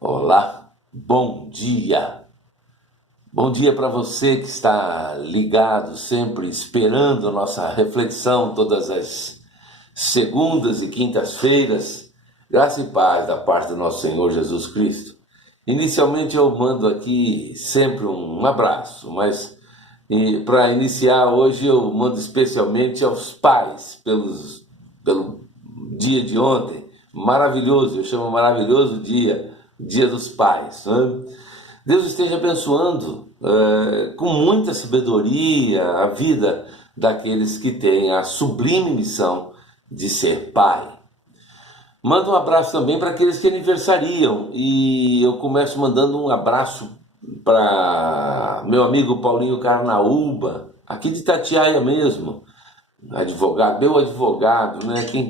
Olá, bom dia. Bom dia para você que está ligado, sempre esperando a nossa reflexão todas as segundas e quintas-feiras. Graça e paz da parte do nosso Senhor Jesus Cristo. Inicialmente eu mando aqui sempre um abraço, mas para iniciar hoje eu mando especialmente aos pais pelo dia de ontem. Maravilhoso, eu chamo maravilhoso dia dos pais, né? Deus esteja abençoando com muita sabedoria a vida daqueles que têm a sublime missão de ser pai. Manda um abraço também para aqueles que aniversariam, e eu começo mandando um abraço para meu amigo Paulinho Carnaúba, aqui de Itatiaia mesmo, meu advogado, né? Quem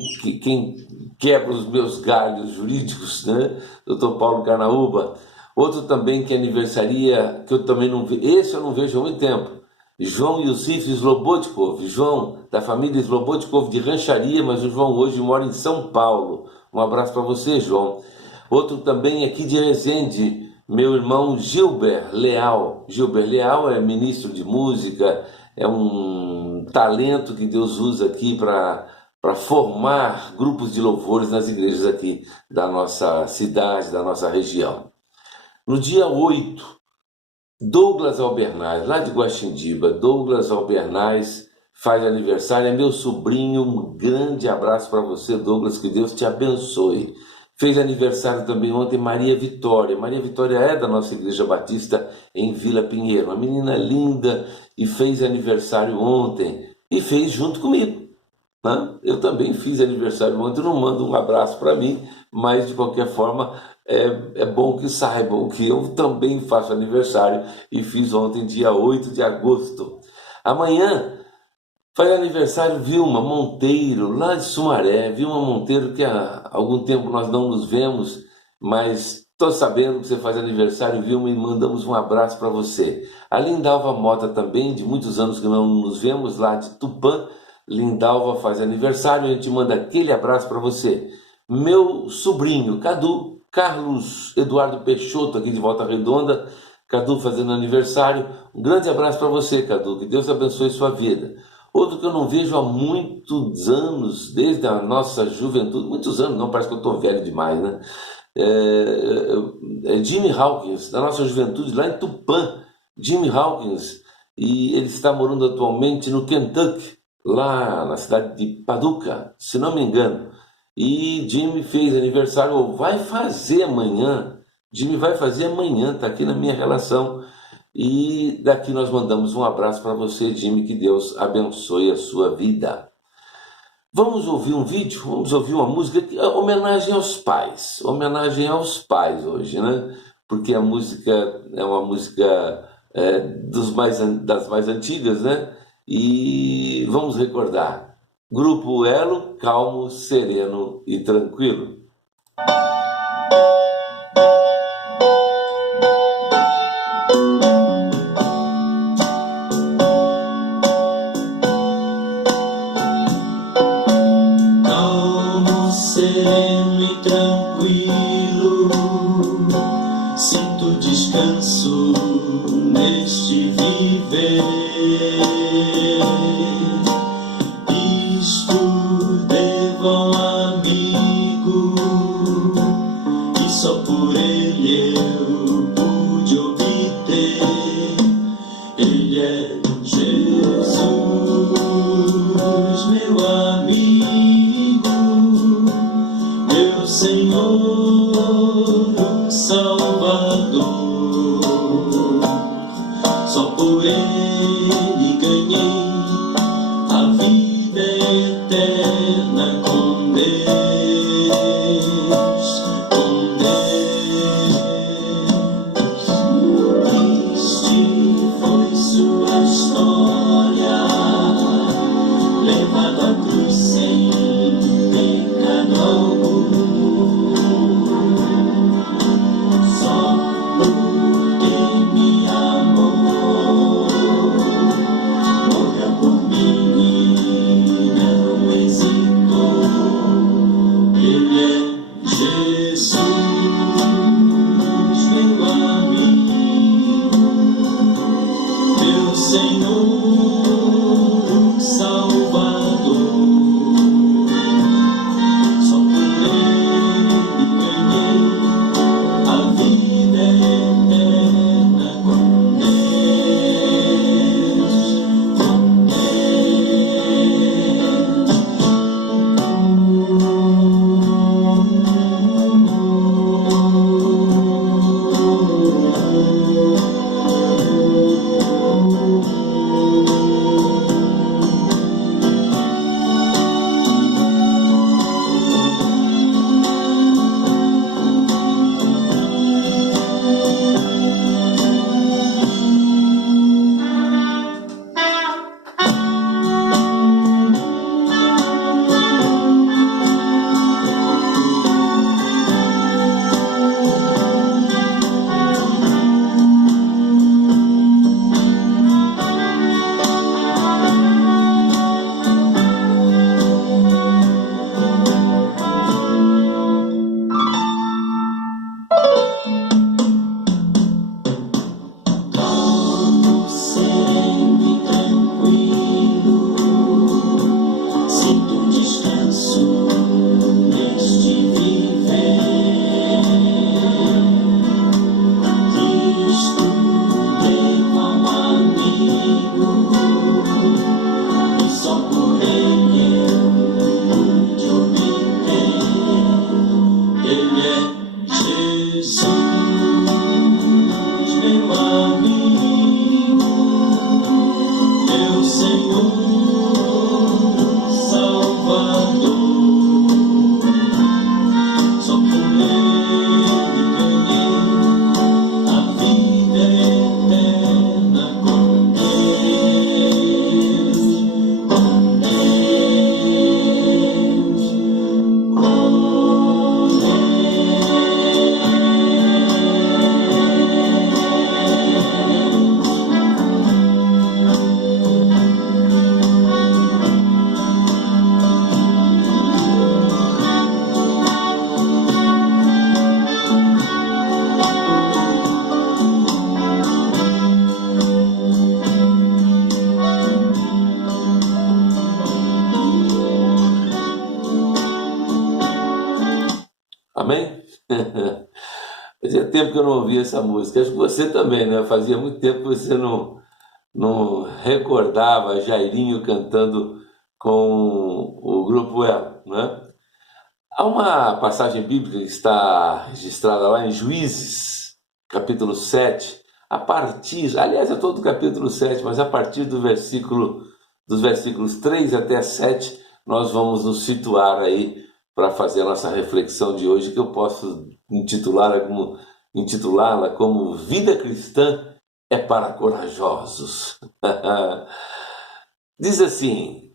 quebra os meus galhos jurídicos, né? Doutor Paulo Carnaúba. Outro também que aniversaria, que eu também não vejo, esse eu não vejo há muito tempo, João Yusif Slobodkov, João da família Slobodkov de Rancharia, mas o João hoje mora em São Paulo. Um abraço para você, João. Outro também aqui de Resende, meu irmão Gilber Leal. Gilber Leal é ministro de música, é um talento que Deus usa aqui para formar grupos de louvores nas igrejas aqui da nossa cidade, da nossa região. No dia 8, Douglas Albernaz, lá de Guaxindiba, Douglas Albernaz faz aniversário, é meu sobrinho. Um grande abraço para você, Douglas, que Deus te abençoe. Fez aniversário também ontem Maria Vitória. Maria Vitória é da nossa Igreja Batista em Vila Pinheiro, uma menina linda, e fez aniversário ontem, e fez junto comigo, né? Eu também fiz aniversário ontem, não mando um abraço para mim, mas de qualquer forma é bom que saibam que eu também faço aniversário e fiz ontem, dia 8 de agosto. Amanhã faz aniversário Vilma Monteiro, lá de Sumaré. Vilma Monteiro, que há algum tempo nós não nos vemos, mas estou sabendo que você faz aniversário, Vilma, e mandamos um abraço para você. A Lindalva Mota também, de muitos anos que não nos vemos, lá de Tupã. Lindalva faz aniversário, a gente manda aquele abraço para você. Meu sobrinho, Cadu, Carlos Eduardo Peixoto, aqui de Volta Redonda. Cadu fazendo aniversário. Um grande abraço para você, Cadu, que Deus abençoe sua vida. Outro que eu não vejo há muitos anos, desde a nossa juventude, muitos anos não, parece que eu estou velho demais, né? Jimmy Hawkins, da nossa juventude, lá em Tupã. Jimmy Hawkins, e ele está morando atualmente no Kentucky, lá na cidade de Paducah, se não me engano. E Jimmy fez aniversário, ou vai fazer amanhã. Jimmy vai fazer amanhã, está aqui na minha relação. E daqui nós mandamos um abraço para você, Jimmy, que Deus abençoe a sua vida. Vamos ouvir um vídeo, vamos ouvir uma música, homenagem aos pais hoje, né? Porque a música é uma música das mais antigas, né? E vamos recordar. Grupo Elo, calmo, sereno e tranquilo. Sereno e tranquilo, sinto descanso neste viver. Isto devo a um amigo, e só por ele eu pude obter. Ele é Jesus, meu amigo, meu Senhor, o Salvador. Só por ele ganhei a vida eterna com Deus, com Deus. Triste foi sua história, levado à cruz sem pecado algum. Só porque me amou, Jesus, meu amigo, meu Senhor, Salvador. Só com Ele ganhei a vida eterna com Deus, com Deus, com Amém? Fazia tempo que eu não ouvia essa música. Acho que você também, né? Fazia muito tempo que você não recordava Jairinho cantando com o grupo El, né? Há uma passagem bíblica que está registrada lá em Juízes, capítulo 7, a partir, aliás, é todo o capítulo 7, mas a partir dos versículos 3 até 7, nós vamos nos situar aí para fazer a nossa reflexão de hoje, que eu posso intitulá-la como Vida Cristã é para Corajosos. Diz assim: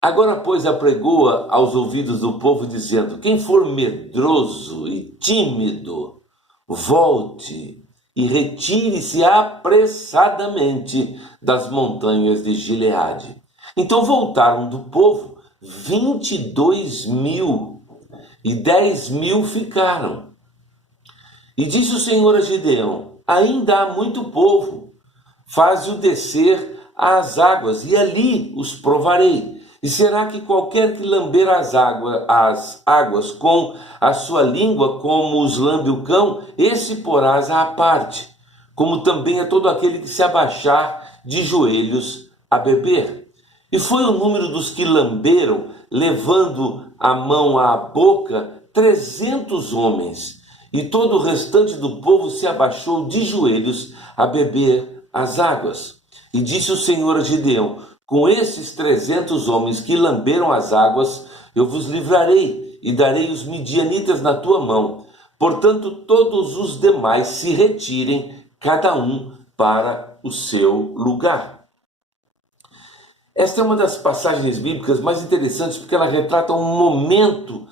agora, pois, apregoa aos ouvidos do povo, dizendo: quem for medroso e tímido, volte e retire-se apressadamente das montanhas de Gileade. Então voltaram do povo 22.000, e 10.000 ficaram. E disse o Senhor a Gideão: ainda há muito povo, faze-o descer às águas, e ali os provarei. E será que qualquer que lamber as águas com a sua língua, como os lambe o cão, esse porás à parte, como também a todo aquele que se abaixar de joelhos a beber. E foi o número dos que lamberam, levando a mão à boca, 300 homens. E todo o restante do povo se abaixou de joelhos a beber as águas. E disse o Senhor a Gideão: com esses 300 homens que lamberam as águas, eu vos livrarei e darei os midianitas na tua mão. Portanto, todos os demais se retirem, cada um para o seu lugar. Esta é uma das passagens bíblicas mais interessantes, porque ela retrata um momento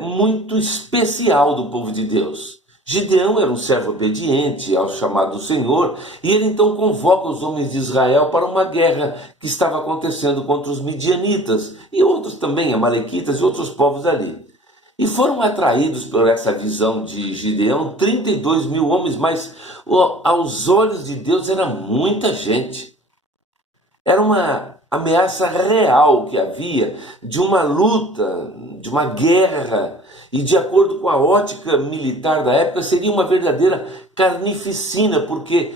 muito especial do povo de Deus. Gideão era um servo obediente ao chamado do Senhor, e ele então convoca os homens de Israel para uma guerra que estava acontecendo contra os midianitas, e outros também, amalequitas e outros povos ali. E foram atraídos por essa visão de Gideão 32.000 homens, mas aos olhos de Deus era muita gente. Era uma ameaça real que havia de uma luta, de uma guerra, e de acordo com a ótica militar da época, seria uma verdadeira carnificina, porque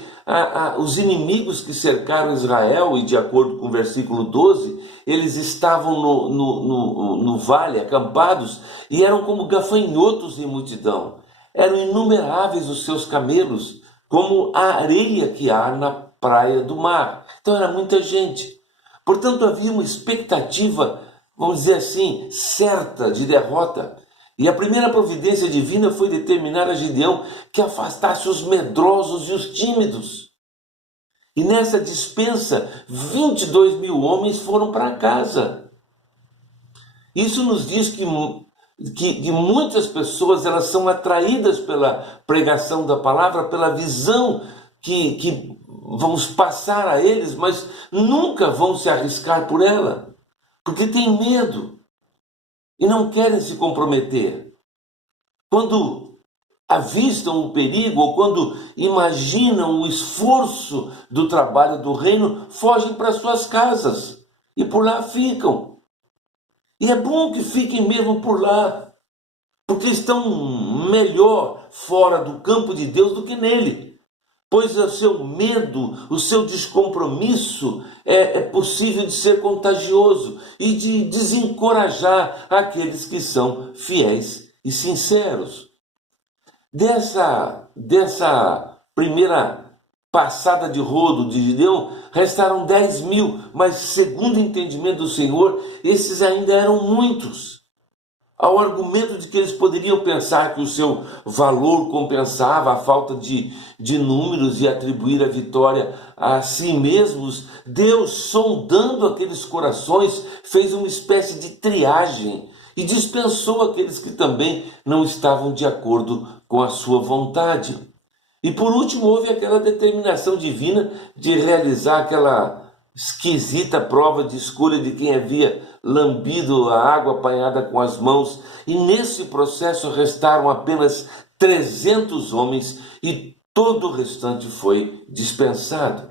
os inimigos que cercaram Israel, e de acordo com o versículo 12, eles estavam no vale, acampados, e eram como gafanhotos em multidão. Eram inumeráveis os seus camelos, como a areia que há na praia do mar. Então era muita gente. Portanto, havia uma expectativa, vamos dizer assim, certa de derrota. E a primeira providência divina foi determinar a Gideão que afastasse os medrosos e os tímidos. E nessa dispensa, 22.000 homens foram para casa. Isso nos diz que muitas pessoas elas são atraídas pela pregação da palavra, pela visão que vamos passar a eles, mas nunca vão se arriscar por ela, porque têm medo e não querem se comprometer. Quando avistam o perigo ou quando imaginam o esforço do trabalho do reino, fogem para suas casas e por lá ficam. E é bom que fiquem mesmo por lá, porque estão melhor fora do campo de Deus do que nele. Pois o seu medo, o seu descompromisso é possível de ser contagioso e de desencorajar aqueles que são fiéis e sinceros. Dessa primeira passada de rodo de Gideão, restaram 10.000, mas segundo o entendimento do Senhor, esses ainda eram muitos. Ao argumento de que eles poderiam pensar que o seu valor compensava a falta de números e atribuir a vitória a si mesmos, Deus, sondando aqueles corações, fez uma espécie de triagem e dispensou aqueles que também não estavam de acordo com a sua vontade. E por último, houve aquela determinação divina de realizar aquela esquisita prova de escolha de quem havia lambido a água apanhada com as mãos. E nesse processo restaram apenas 300 homens e todo o restante foi dispensado.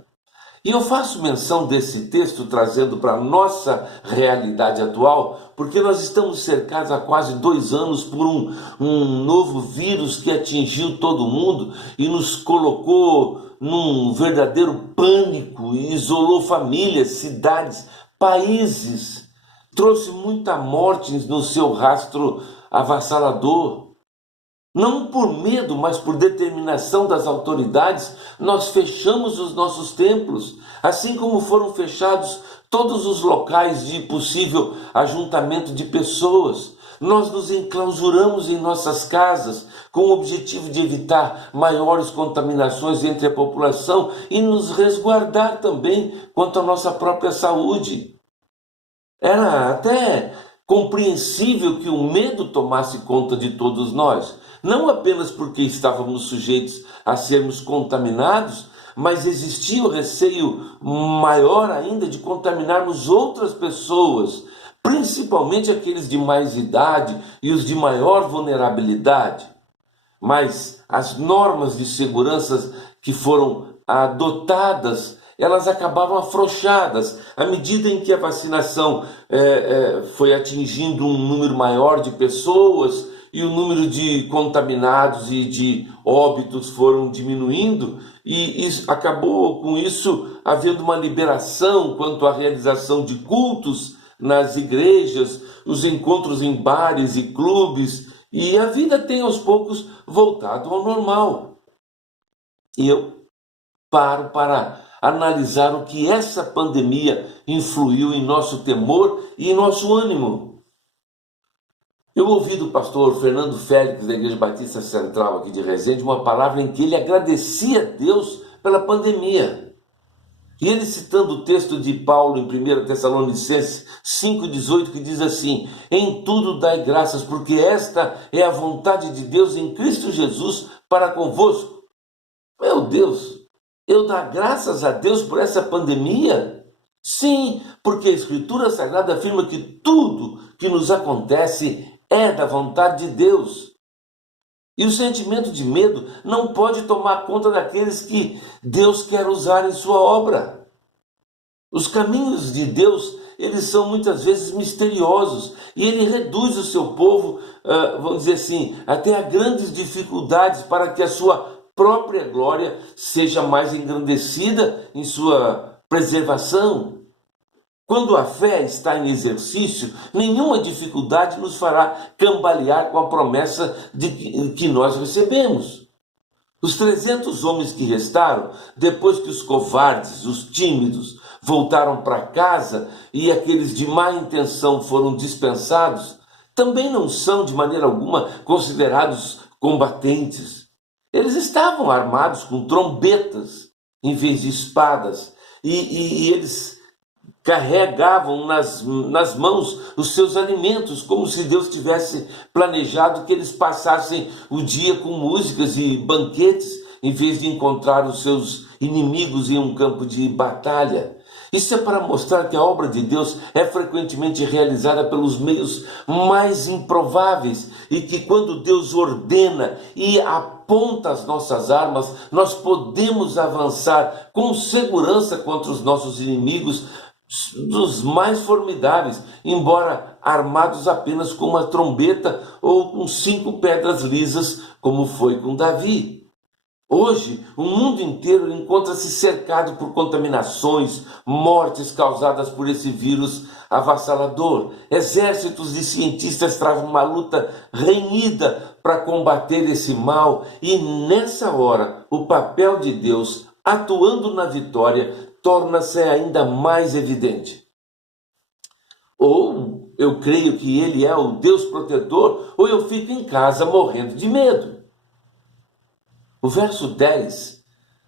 E eu faço menção desse texto trazendo para a nossa realidade atual, porque nós estamos cercados há quase 2 anos por um novo vírus que atingiu todo mundo e nos colocou num verdadeiro pânico, isolou famílias, cidades, países, trouxe muita morte no seu rastro avassalador. Não por medo, mas por determinação das autoridades, nós fechamos os nossos templos, assim como foram fechados todos os locais de possível ajuntamento de pessoas. Nós nos enclausuramos em nossas casas com o objetivo de evitar maiores contaminações entre a população e nos resguardar também quanto à nossa própria saúde. Era até compreensível que o medo tomasse conta de todos nós, não apenas porque estávamos sujeitos a sermos contaminados, mas existia o receio maior ainda de contaminarmos outras pessoas, principalmente aqueles de mais idade e os de maior vulnerabilidade. Mas as normas de segurança que foram adotadas, elas acabaram afrouxadas à medida em que a vacinação foi atingindo um número maior de pessoas e o número de contaminados e de óbitos foram diminuindo, e acabou com isso havendo uma liberação quanto à realização de cultos nas igrejas, os encontros em bares e clubes, e a vida tem aos poucos voltado ao normal. E eu paro para analisar o que essa pandemia influiu em nosso temor e em nosso ânimo. Eu ouvi do pastor Fernando Félix, da Igreja Batista Central aqui de Resende, uma palavra em que ele agradecia a Deus pela pandemia. E ele citando o texto de Paulo em 1 Tessalonicenses 5,18, que diz assim: em tudo dai graças, porque esta é a vontade de Deus em Cristo Jesus para convosco. Meu Deus, eu dar graças a Deus por essa pandemia? Sim, porque a Escritura Sagrada afirma que tudo que nos acontece é da vontade de Deus. E o sentimento de medo não pode tomar conta daqueles que Deus quer usar em sua obra. Os caminhos de Deus, eles são muitas vezes misteriosos, e ele reduz o seu povo, vamos dizer assim, até a grandes dificuldades para que a sua própria glória seja mais engrandecida em sua preservação. Quando a fé está em exercício, nenhuma dificuldade nos fará cambalear com a promessa que nós recebemos. Os 300 homens que restaram, depois que os covardes, os tímidos, voltaram para casa e aqueles de má intenção foram dispensados, também não são de maneira alguma considerados combatentes. Eles estavam armados com trombetas em vez de espadas, e eles carregavam nas mãos os seus alimentos, como se Deus tivesse planejado que eles passassem o dia com músicas e banquetes, em vez de encontrar os seus inimigos em um campo de batalha. Isso é para mostrar que a obra de Deus é frequentemente realizada pelos meios mais improváveis, e que quando Deus ordena e aponta as nossas armas, nós podemos avançar com segurança contra os nossos inimigos, dos mais formidáveis, embora armados apenas com uma trombeta ou com 5 pedras lisas, como foi com Davi. Hoje, o mundo inteiro encontra-se cercado por contaminações, mortes causadas por esse vírus avassalador. Exércitos de cientistas travam uma luta renhida para combater esse mal, e nessa hora o papel de Deus atuando na vitória torna-se ainda mais evidente. Ou eu creio que Ele é o Deus protetor, ou eu fico em casa morrendo de medo. O verso 10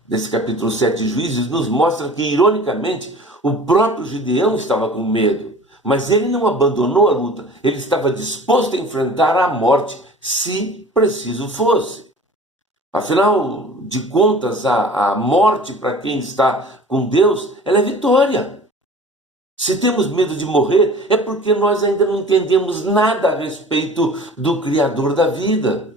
desse capítulo 7 de Juízes nos mostra que, ironicamente, o próprio Gideão estava com medo, mas ele não abandonou a luta, ele estava disposto a enfrentar a morte, se preciso fosse. Afinal de contas, a morte para quem está com Deus, ela é vitória. Se temos medo de morrer, é porque nós ainda não entendemos nada a respeito do Criador da vida.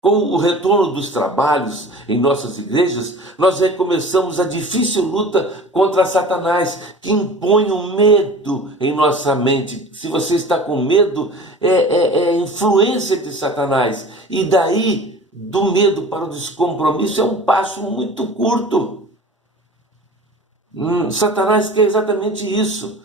Com o retorno dos trabalhos em nossas igrejas, nós recomeçamos a difícil luta contra Satanás, que impõe o medo em nossa mente. Se você está com medo, é influência de Satanás. E daí, do medo para o descompromisso, é um passo muito curto. Satanás quer exatamente isso,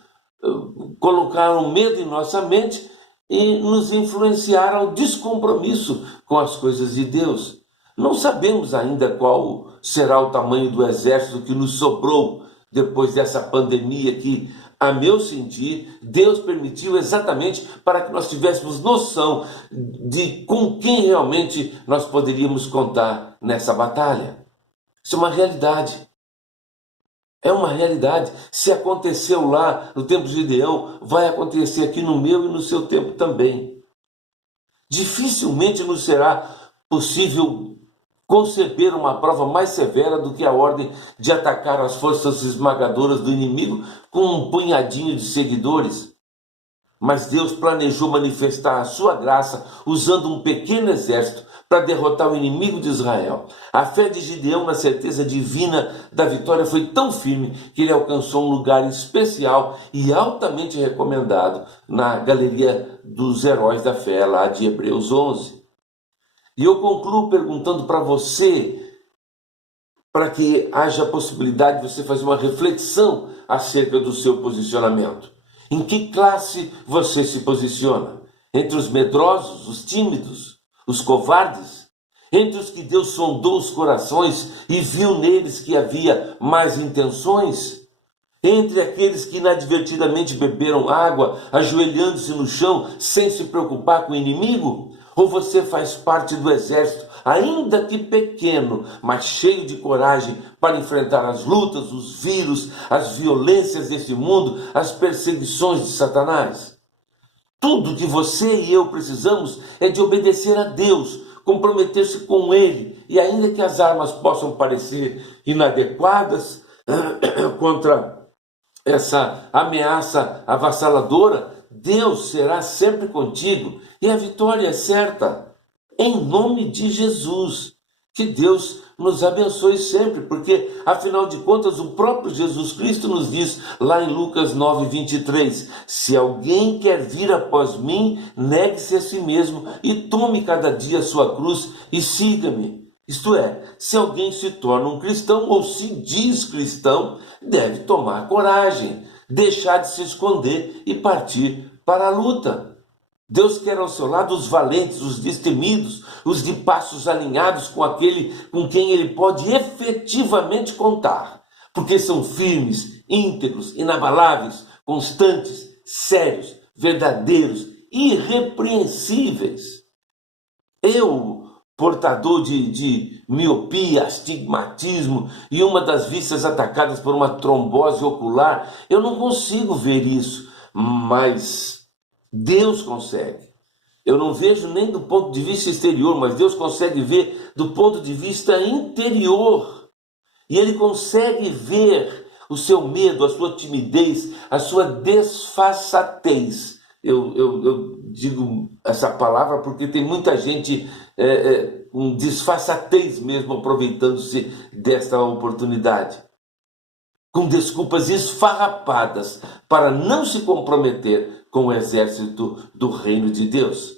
colocar um medo em nossa mente e nos influenciar ao descompromisso com as coisas de Deus. Não sabemos ainda qual será o tamanho do exército que nos sobrou depois dessa pandemia que, a meu sentir, Deus permitiu exatamente para que nós tivéssemos noção de com quem realmente nós poderíamos contar nessa batalha. Isso é uma realidade. É uma realidade. Se aconteceu lá no tempo de Gideão, vai acontecer aqui no meu e no seu tempo também. Dificilmente nos será possível conceber uma prova mais severa do que a ordem de atacar as forças esmagadoras do inimigo com um punhadinho de seguidores. Mas Deus planejou manifestar a sua graça usando um pequeno exército para derrotar o inimigo de Israel. A fé de Gideão na certeza divina da vitória foi tão firme que ele alcançou um lugar especial e altamente recomendado na galeria dos heróis da fé, lá de Hebreus 11. E eu concluo perguntando para você, para que haja a possibilidade de você fazer uma reflexão acerca do seu posicionamento. Em que classe você se posiciona? Entre os medrosos, os tímidos, os covardes? Entre os que Deus sondou os corações e viu neles que havia más intenções? Entre aqueles que inadvertidamente beberam água, ajoelhando-se no chão, sem se preocupar com o inimigo? Ou você faz parte do exército, ainda que pequeno, mas cheio de coragem para enfrentar as lutas, os vírus, as violências desse mundo, as perseguições de Satanás? Tudo que você e eu precisamos é de obedecer a Deus, comprometer-se com Ele, e ainda que as armas possam parecer inadequadas contra essa ameaça avassaladora, Deus será sempre contigo e a vitória é certa. Em nome de Jesus, que Deus nos abençoe sempre, porque afinal de contas o próprio Jesus Cristo nos diz lá em Lucas 9:23, se alguém quer vir após mim, negue-se a si mesmo e tome cada dia a sua cruz e siga-me. Isto é, se alguém se torna um cristão ou se diz cristão, deve tomar coragem, deixar de se esconder e partir para a luta. Deus quer ao seu lado os valentes, os destemidos, os de passos alinhados com aquele com quem ele pode efetivamente contar, porque são firmes, íntegros, inabaláveis, constantes, sérios, verdadeiros, irrepreensíveis. Eu, portador de miopia, astigmatismo e uma das vistas atacadas por uma trombose ocular, eu não consigo ver isso, mas Deus consegue. Eu não vejo nem do ponto de vista exterior, mas Deus consegue ver do ponto de vista interior. E Ele consegue ver o seu medo, a sua timidez, a sua desfaçatez. Eu digo essa palavra porque tem muita gente com desfaçatez mesmo, aproveitando-se desta oportunidade, com desculpas esfarrapadas para não se comprometer com o exército do reino de Deus.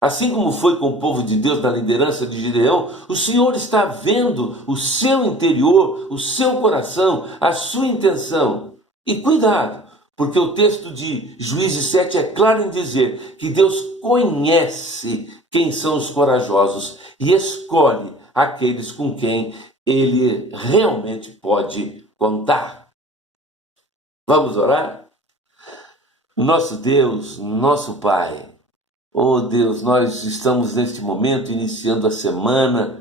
Assim como foi com o povo de Deus na liderança de Gideão, o Senhor está vendo o seu interior, o seu coração, a sua intenção. E cuidado, porque o texto de Juízes 7 é claro em dizer que Deus conhece quem são os corajosos e escolhe aqueles com quem ele realmente pode contar. Vamos orar? Nosso Deus, nosso Pai, oh Deus, nós estamos neste momento iniciando a semana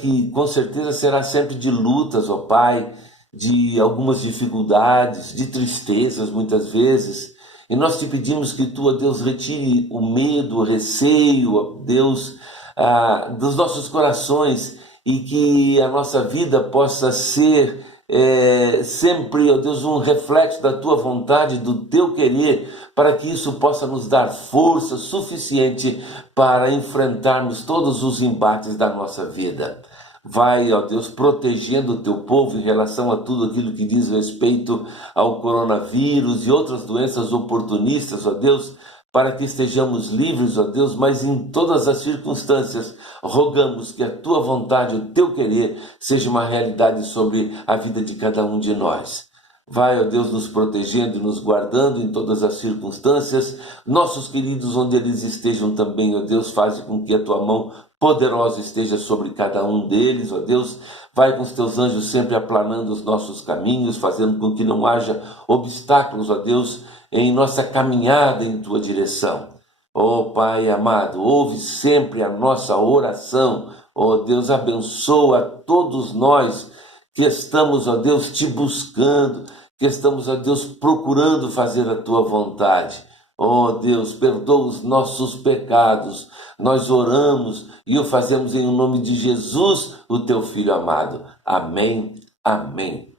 que com certeza será sempre de lutas, ó Pai, de algumas dificuldades, de tristezas muitas vezes. E nós te pedimos que tu, ó Deus, retire o medo, o receio, ó Deus, dos nossos corações e que a nossa vida possa ser sempre, ó Deus, um reflexo da tua vontade, do teu querer, para que isso possa nos dar força suficiente para enfrentarmos todos os embates da nossa vida. Vai, ó Deus, protegendo o teu povo em relação a tudo aquilo que diz respeito ao coronavírus e outras doenças oportunistas, ó Deus, para que estejamos livres, ó Deus, mas em todas as circunstâncias, rogamos que a tua vontade, o teu querer, seja uma realidade sobre a vida de cada um de nós. Vai, ó Deus, nos protegendo e nos guardando em todas as circunstâncias. Nossos queridos, onde eles estejam também, ó Deus, faz com que a tua mão poderosa esteja sobre cada um deles, ó Deus. Vai com os teus anjos sempre aplanando os nossos caminhos, fazendo com que não haja obstáculos, ó Deus, em nossa caminhada em tua direção. Ó Pai amado, ouve sempre a nossa oração. Ó Deus, abençoa todos nós que estamos, ó Deus, te buscando, que estamos, ó Deus, procurando fazer a tua vontade. Ó Deus, perdoa os nossos pecados. Nós oramos e o fazemos em nome de Jesus, o teu Filho amado. Amém, amém.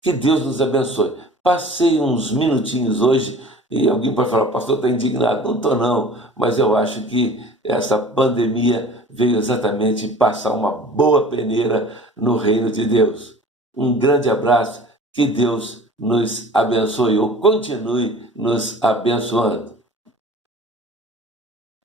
Que Deus nos abençoe. Passei uns minutinhos hoje e alguém pode falar, pastor, está indignado. Não estou não, mas eu acho que essa pandemia veio exatamente passar uma boa peneira no reino de Deus. Um grande abraço, que Deus nos abençoe ou continue nos abençoando.